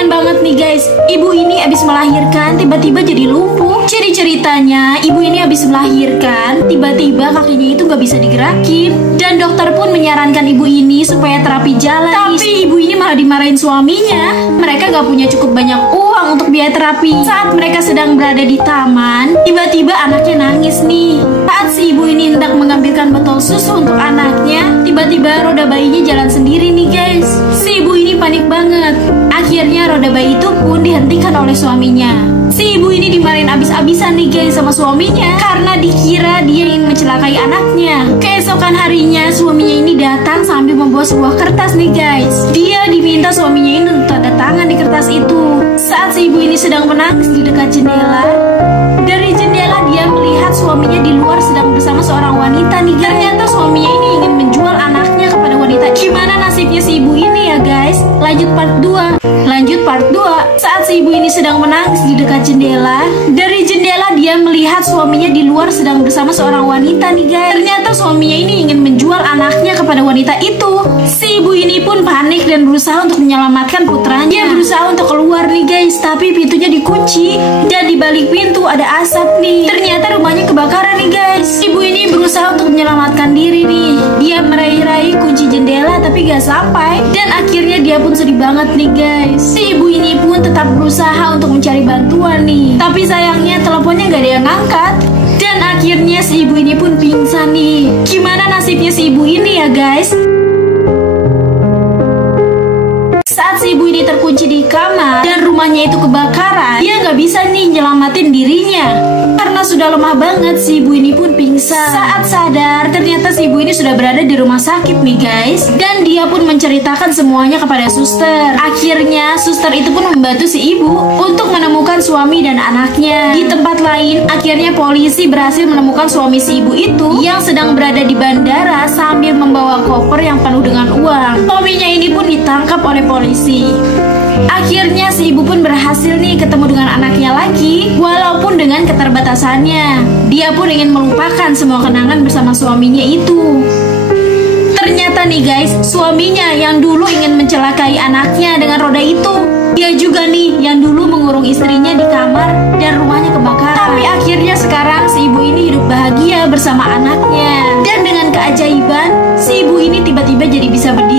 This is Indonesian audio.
Kasihan banget nih guys, ibu ini abis melahirkan tiba-tiba jadi lumpuh. Jadi ceritanya ibu ini abis melahirkan tiba-tiba kakinya itu gak bisa digerakin. Dan dokter pun menyarankan ibu ini supaya terapi jalan. Tapi ibu ini malah dimarahin suaminya. Mereka gak punya cukup banyak uang untuk biaya terapi. Saat mereka sedang berada di taman, tiba-tiba anaknya nangis nih. Saat si ibu ini hendak mengambilkan botol susu untuk anaknya, tiba-tiba roda bayinya jalan sendiri nih guys. Si ibu ini panik banget. Akhirnya roda bayi itu pun dihentikan oleh suaminya. Si ibu ini dimarahin abis-abisan nih guys sama suaminya karena dikira dia ingin mencelakai anaknya. Keesokan harinya suaminya ini datang sambil membawa sebuah kertas nih guys. Dia diminta suaminya ini untuk tanda tangan di kertas itu. Saat si ibu ini sedang menangis di dekat jendela, dari jendela dia melihat suaminya di luar sedang bersama seorang wanita nih guys. Ternyata suaminya ini ingin menjual anaknya kepada wanita. Gimana nasibnya si ibu ini ya guys? Lanjut part 2. Saat si ibu ini sedang menangis di dekat jendela, dari jendela dia melihat suaminya di luar sedang bersama seorang wanita nih guys. Ternyata suaminya ini ingin menjual anaknya kepada wanita itu. Si ibu ini pun panik dan berusaha untuk menyelamatkan putranya. Dia berusaha untuk keluar nih guys, tapi pintunya dikunci dan di balik pintu ada asap nih. Ternyata rumahnya kebakaran nih guys. Ibu ini berusaha untuk menyelamatkan diri nih. Dia meraih-raih kunci jendela tapi gak sampai, dan akhirnya dia pun sedih banget nih guys. Si ibu ini pun tetap berusaha untuk mencari bantuan nih, tapi sayangnya teleponnya gak ada yang angkat. Dan akhirnya si ibu ini pun pingsan nih. Gimana nasibnya si ibu ini ya guys? Saat si ibu ini terkunci di kamar dan rumahnya itu kebakaran, dia nggak bisa nih nyelamatin dirinya. Karena sudah lemah banget, si ibu ini pun pingsan. Saat sadar, ternyata si ibu ini sudah berada di rumah sakit nih guys. Dan dia pun menceritakan semuanya kepada suster. Akhirnya suster itu pun membantu si ibu untuk menemukan suami dan anaknya. Di tempat lain, akhirnya polisi berhasil menemukan suami si ibu itu yang sedang berada di bandara sambil membawa koper yang penuh dengan uang. Suaminya ini pun ditangkap oleh polisi. Akhirnya si ibu pun berhasil nih ketemu dengan anaknya lagi, walaupun dengan keterbatasannya. Dia pun ingin melupakan semua kenangan bersama suaminya itu. Ternyata nih guys, suaminya yang dulu ingin mencelakai anaknya dengan roda itu, dia juga nih yang dulu mengurung istrinya di kamar dan rumahnya kebakaran. Tapi akhirnya sekarang si ibu ini hidup bahagia bersama anaknya. Dan dengan keajaiban, si ibu ini tiba-tiba jadi bisa berdiri